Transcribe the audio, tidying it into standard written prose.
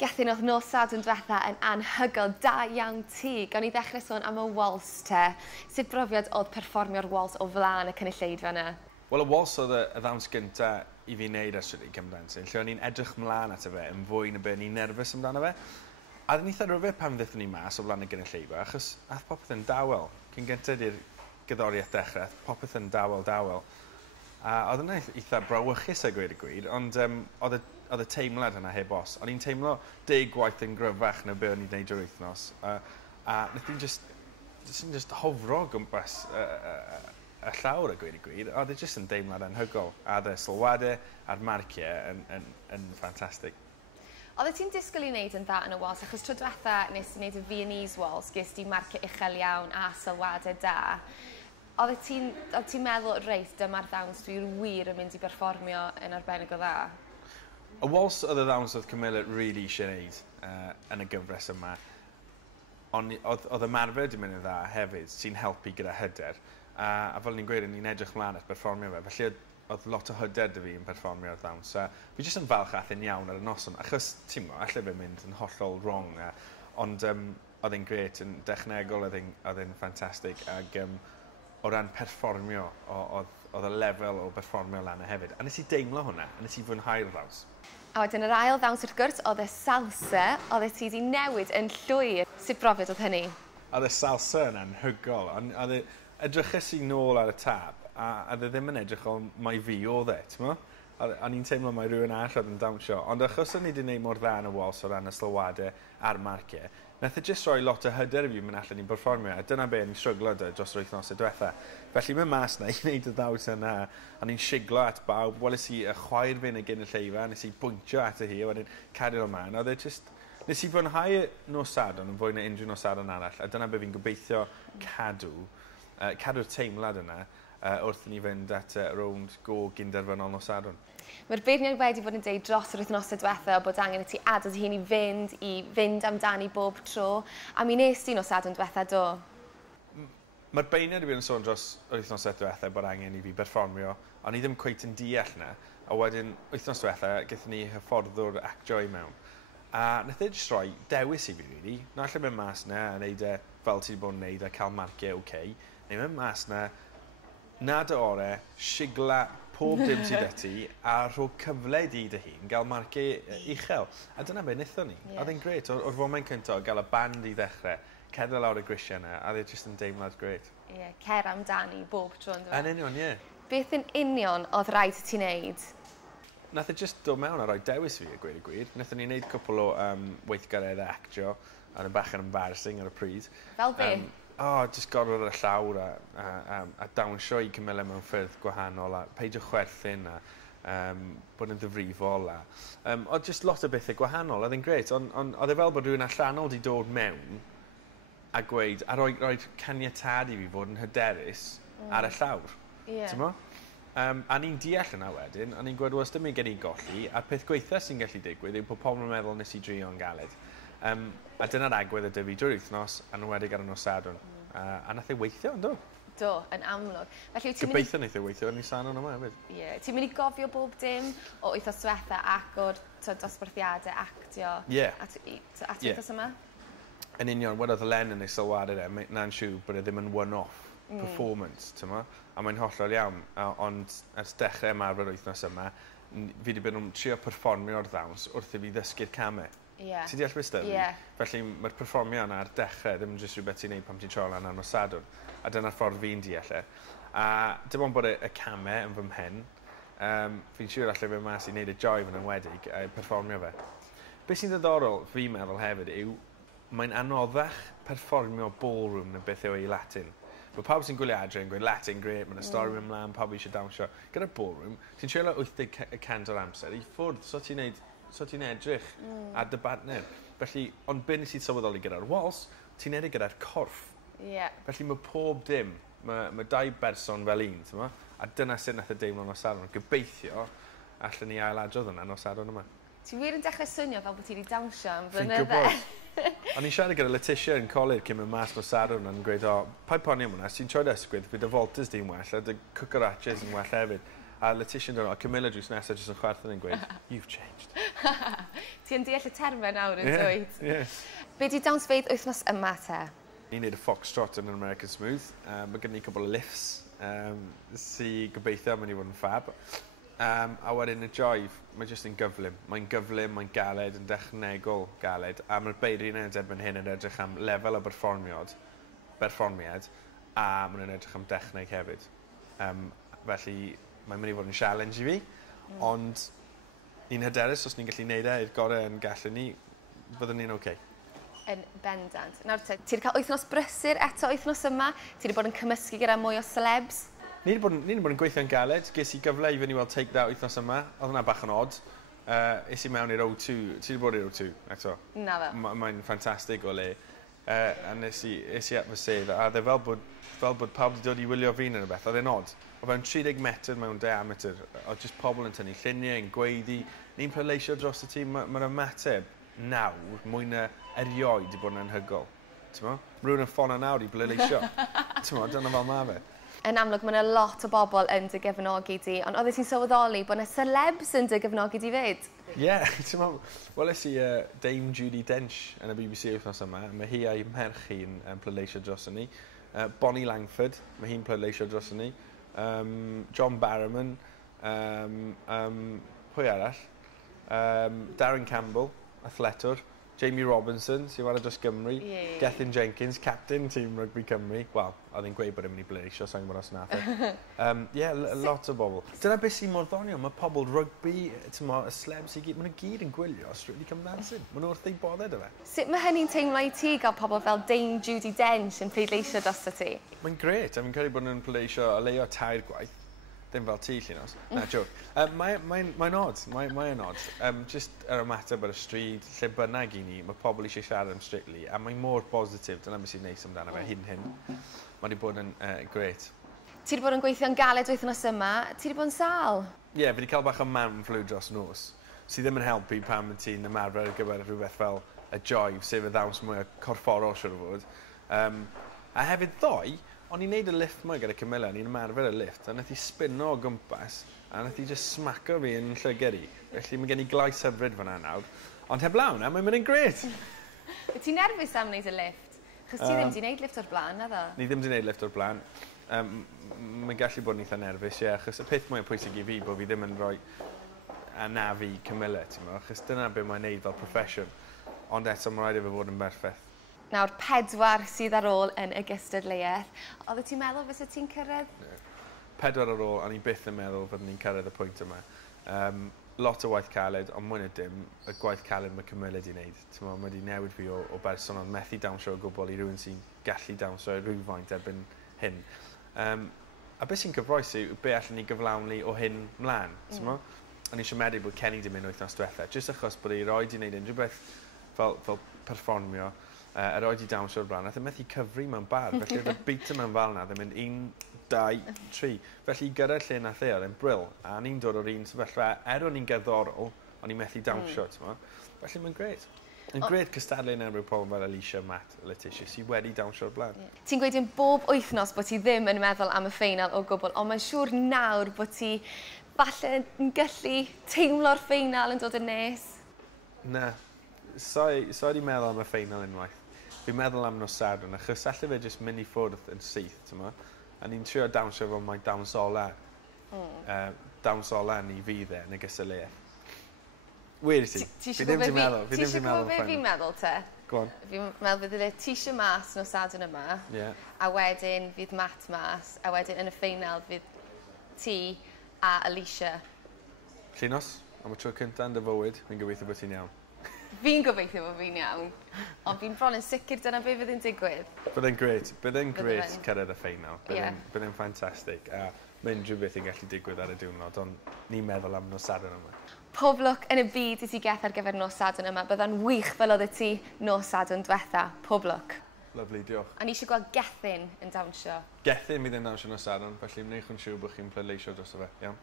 Gathon oedd nos Sadwrn diwetha yn anhygoel da iawn ti. Gawn ni ddechrau sôn am y wals te. Sut brofiad oedd perfformio'r wals o flaen y cynulleidfa yna? Wel, y wals oedd y ddawns gyntaf i fi wneud ers wedi Cymraeg, lle o'n i'n edrych mlaen at y fe yn fwy na beth ni'n nerfus amdano fe. A ddyn ni eitha rhyfedd pan ddython ni mas o flaen y gynulleidfa, achos ath popeth yn dawel. Cyn gyntaf di'r gyddoriaeth dechrau, ath popeth yn dawel. A oedd yna eitha brawychus a gweud y gwir, ond oedd y teimlad yna heb os. O'n i'n teimlo 10 gwaith yn gryfach na be o'n i'n gwneud o'r wythnos. A wnaeth i'n just hofro gwmpas y llawr a gweud y gwir. Oedd e just yn deimlad anhygoel. A oedd y sylwadau a'r marciau yn ffantastig. Oedd ti'n disgwyl i wneud yn dda yn y wals, achos tro diwetha nes i wneud y Viennese wals, ges di marciau uchel iawn a sylwadau da. Oedd ti'n meddwl, reit, dyma'r ddawns dwi'n wir yn mynd i berfformio yn arbennig o dda? Y wals oedd y ddawns oedd Camilla really eisiau gwneud yn y gyfres yma. Ond oedd ymarfer di mynd yn dda hefyd, sy'n helpu gyda hyder. A fel ni'n gweud, ni'n edrych mlaen at berfformio fe. Felly oedd lot o hyder dy fi yn perfformio'r ddawns. Fi jyst yn falch ath yn iawn ar y noson, achos ti'n mo, allai fe mynd yn hollol wrong. Ond oedd e'n gret, yn dechnegol, oedd e'n ffantastig. Ac o ran perfformio, oedd y lefel o perfformio lan hefyd. A nes i deimlo hwnna, a nes i fwynhau'r ddaws. A wedyn yr ail ddawns wrth gwrs, oedd y salsa, oedd ti wedi newid yn llwyr. Sut brofiad oedd hynny? Oedd y salsa yn anhygol, ond edrychus i nôl ar y tab, a oedd ddim yn edrych o mai fi oedd e, ti'n mo? A ni'n teimlo mai rhywun arall oedd yn dawnsio, ond achos o'n i wedi gwneud mor dda yn y wals o ran y sylwadau a'r marciau, nath e jyst rhoi lot o hyder i fi mynd allan i'n perfformio, a dyna be ni'n stryglo dros yr wythnosau diwetha. Felly mae'n mas na i wneud y ddaws yna, a ni'n siglo at bawb, weles i y chwaer fi yn y gynulleidfa, nes i bwyntio at y hi, a wedyn cario ymlaen. Oedd e jyst, nes i fwynhau nos Sadwrn yn fwy na unrhyw nos Sadwrn arall, a dyna be fi'n gobeithio cadw'r teimlad yna, wrth ni fynd at rownd go gynderfynol nos Sadwrn. Mae'r beirniad wedi bod yn deud dros yr wythnosau diwetha bod angen i ti adael hyn i fynd amdani bob tro, a mi nes ti nos Sadwrn diwetha do? Mae'r beirniad wedi bod yn sôn dros yr wythnosau diwetha bod angen i fi berfformio, ond ni ddim cweit yn deall na, a wedyn wythnos diwetha gaethon ni hyfforddwr actio i mewn. A nath e jyst rhoi dewis i fi rili, na allai mynd mas na a wneud e fel ti wedi bod yn wneud a cael marciau okay, neu mynd mas na dy ore, sigla pob dim sydd ati, a rho cyfle di dy hun, gael marciau uchel. A dyna be wnaethon ni. Oedd e'n gret, o'r foment cyntaf, gael y band i ddechrau, cedda lawr y grisiau yna, a dde jyst yn deimlad gret. Ie, cer amdani bob tro yn dweud. Yn union, ie. Beth yn union oedd rhaid ti'n neud? Nath e jyst dod mewn a rhoi dewis fi, a gweud y gwir. Nathon ni wneud cwpl o weithgareddau actio, a yn bach yn embarrassing ar y pryd. Fel be? Just gorfod y llawr a dawnsio i Camilla mewn ffyrdd gwahanol a peidio chwerthin a bod yn ddifrifol a oedd just lot o bethau gwahanol, oedd e'n gret, ond oedd e fel bod rhywun allanol wedi dod mewn a gweud, a rhoi caniatad i fi fod yn hyderus ar y llawr, ti'n mo? A ni'n deall yna wedyn, a ni'n gweud, os dim ei gen i golli, a'r peth gweitha sy'n gallu digwydd yw bod pobl yn meddwl nes i drio yn galed. A dyna'r agwedd y dyfu drwy'r wythnos, a'n wedig ar y nos Sadwrn. A nath ei weithio, yn do? Do, yn amlwg. Gobeithio nath ei weithio yn ei Sadwrn yma hefyd. Ie. Ti'n mynd i gofio bob dim o wythnos diwetha ac o'r dosbarthiadau actio at wythnos yma? Yn union, wedodd Len yn ei sylwadau na'n siw bod e ddim yn one-off performance, ti'n mo? A mae'n hollol iawn, ond ers dechrau ymarfer wythnos yma, fi wedi bod yn trio perfformio'r ddawns wrth i fi ddysgu'r camau. Ti'n deall beth ydw? Felly mae'r perfformio yna ar dechrau ddim yn jyst rhywbeth ti'n neud pan ti'n tro lan ar nos Sadwrn. A dyna'r ffordd fi'n deall e. A dim ond bod y camau yn fy mhen, fi'n siŵr allai fe mas i wneud y joif yn enwedig a perfformio fe. Beth sy'n ddiddorol fi'n meddwl hefyd yw, mae'n anoddach perfformio ballroom na beth yw ei Latin. Mae pawb sy'n gwylio adre yn gweud Latin, great, mae'n stori yn ymlaen, pawb eisiau dawnsio. Gyda ballroom, ti'n siŵr 80% o'r amser i ffwrdd, so ti'n edrych ar dy partner. Felly, ond be nes i'n sylweddoli gyda'r wals, ti'n edrych gyda'r corff. Felly mae pob dim, mae 2 berson fel un, a dyna sut nath y deimlo nos Sadwrn. Gobeithio, allan ni ailadrodd yna nos Sadwrn yma. Ti wir yn dechrau swnio fel bod ti wedi dawnsio am flynydde? O'n i'n siarad gyda Letitia yn colir cyn mynd mas nos Sadwrn yn gweud, pa ponio hwnna, ti'n troed ysgwydd, fydd y voltas di'n well, a dy cucarachas yn well hefyd. A Letitia yn dod, a Camilla drws nesaf jyst yn chwerthin yn gweud, you've changed. Ti yn deall y termau nawr yn dweud. Yeah. Be di dawns feidd wythnos yma te? Ni'n neud y foxtrot yn American Smooth. Mae gen ni cwbl o lifts sy'n gobeithio mynd i fod yn ffab. A wedyn y joif, mae jyst yn gyflym. Mae'n gyflym, mae'n galed, yn dechnegol galed. A mae'r beiri'n erbyn hyn yn edrych am lefel o berfformiad, a mae'n edrych am dechneg hefyd. Felly, mae'n mynd i fod yn challenge i fi, ond ni'n hyderus os ni'n gallu neud i'r gorau yn gallu ni, byddwn ni'n oce. Yn bendant. Nawr ti wedi cael wythnos brysur eto wythnos yma, ti wedi bod yn cymysgu gyda mwy o celebs. Ni wedi bod yn gweithio'n galed, ges i gyfle i fynd i weld Take That wythnos yma, oedd hwnna bach yn odd. Es i mewn i'r O2, ti wedi bod i'r O2 eto? Na fe. Mae'n ffantastig o le. A nes i at fy sedd, a dde fel bod pawb wedi dod i wylio fi'n yn y beth, oedd e'n odd. Oedd e'n 30 metr mewn diameter, oedd jyst pobl yn tynnu lluniau, yn gweiddi, ni'n pleidleisio dros y tîm, mae'r ymateb nawr, mwy na erioed i bod yn anhygol. Rwy'n yn ffona nawr i pleidleisio. Dyna fel ma fe. Yn amlwg, mae yna lot o bobl yn dy gefnogi di, ond oedd ti'n sylweddoli bod yna celebs yn dy gefnogi di fyd? Ie, weles i Dame Judi Dench yn y BBC wythnos yma. Mae hi a'i merch hi'n pleidleisio dros ni. Bonnie Langford, mae hi'n pleidleisio dros ni. John Barrowman, pwy arall? Darren Campbell, athletwr. Jamie Robinson, sy'n wara dros Gymru. Gethin Jenkins, captain tîm rygbi Cymru. Wel, oedd hi'n gweud bod e'n mynd i bleisio, sa'n gwybod os nath e. Lot o bobl. Dyna beth sy'n mor ddoniol, mae pobl rygbi, y slebs i gyd, maen nhw gyd yn gwylio Strictly Come Dancing. Maen nhw wrth ei bodded o fe. Sut mae hynny'n teimlo i ti gael pobl fel Dame Judi Dench yn pleidleisio dros ti? Mae'n gret, a fi'n credu bod nhw'n pleidleisio o leio 3 gwaith. Dim fel ti, Llynos. Na, joke. Mae'n odd, mae'n odd. Just yr ymateb ar y stryd, lle bynnag i ni, mae pobl eisiau siarad am Strictly, a mae'n mor positif, dyna beth sy'n neis amdano fe, hyn. Mae wedi bod yn gret. Ti wedi bod yn gweithio'n galed wythnos yma, ti wedi bod yn sal? Ie, fi wedi cael bach o man flu dros nos, sydd ddim yn helpu pan mae ti'n ymarfer ar gyfer rhywbeth fel y joif, sef y ddawns mwy o corfforol siwr o fod. A hefyd ddoe, o'n i'n neud y lift yma gyda Camilla, ni'n ymarfer y lift, a nath i spinno o gwmpas, a nath i just smaco fi yn llyged i. Felly mae gen i glais hyfryd fan'na nawr. Ond heb lawn, mae'n mynd yn gret. Ti'n nerfus am wneud y lift? Chos ti ddim wedi wneud lift o'r blaen, na ddo? Ni ddim wedi wneud lift o'r blaen. Mae'n gallu bod yn eitha nerfus, ie, achos y peth mwyaf pwysig i fi bod fi ddim yn rhoi anafu Camilla, achos dyna beth mae'n neud fel profession. Ond eto, mae'n rhaid i fe fod yn berffaith. Nawr, 4 sydd ar ôl yn y gystadleuaeth. Oedd ti'n meddwl fysa ti'n cyrraedd? 4 ar ôl, o'n i byth yn meddwl fod ni'n cyrraedd y pwynt yma. Lot o waith caled, ond mwy na dim, y gwaith caled mae Camilla wedi wneud. Mae wedi newid fi o berson ond methu dawnsio o gwbl i rhywun sy'n gallu dawnsio rhywfaint erbyn hyn. A beth sy'n cyfroes yw be allan ni gyflawni o hyn mlaen. O'n i eisiau meddwl bod Kenny wedi mynd wythnos diwetha, jyst achos bod ei roed i wneud unrhyw beth fel perfformio. Yr oed i dawnsio o'r blaen, a ddim methu cyfri mewn bar. Felly oedd y beat mewn fal na, ddim mynd 1, 2, 3. Felly gyda'r lle nath oedd e'n bril. A ni'n dod o'r un sefyllfa, o'n i'n gerddorol, o'n i'n methu dawnsio. Felly mae'n gret. Yn gret cystadlu yn rhyw pobl fel Alicia, Matt, Letitia, sydd wedi dawnsio o'r blaen. Ti'n gweud yn bob wythnos bod ti ddim yn meddwl am y ffeinal o gwbl, ond mae'n siŵr nawr bod ti falle yn gallu teimlo'r ffeinal yn dod yn nes? Na. So wedi meddwl am y ffeinal unwaith. Fi'n meddwl am nos Sadwrn, achos allai fe jyst mynd i ffwrdd yn syth, a ni'n trio dawnsio fel mae dawns ola. Dawns ola ni fydd yn y gystadleuaeth. Wir i ti? Fi ddim ti'n meddwl. Ti eisiau gwybod be fi'n meddwl te? Go on. Fi'n meddwl fydd y ti eisiau mas nos Sadwrn yma, a wedyn fydd Matt mas, a wedyn yn y ffeinal fydd ti a Alicia. Llynos, am y tro cyntaf yn dy fywyd, fi'n gobeithio bod ti'n iawn. Fi'n gobeithio bod fi'n iawn, ond fi'n bron yn sicr dyna be fydd yn digwydd. Bydd e'n gret cyrraedd y ffeinal. Bydd e'n ffantastig. A mynd rhywbeth i'n gallu digwydd ar y diwrnod, ond ni'n meddwl am nos Sadwrn yma. Pob lwc yn y byd i ti geth ar gyfer nos Sadwrn yma, bydda'n wych fel oedd y ti nos Sadwrn diwetha. Pob lwc. Lyfli, diolch. A ni eisiau gweld Gethin yn dawnsio. Gethin bydd yn dawnsio nos Sadwrn, felly wneud yn siŵr bod chi'n pleidleisio dros o fe, iawn?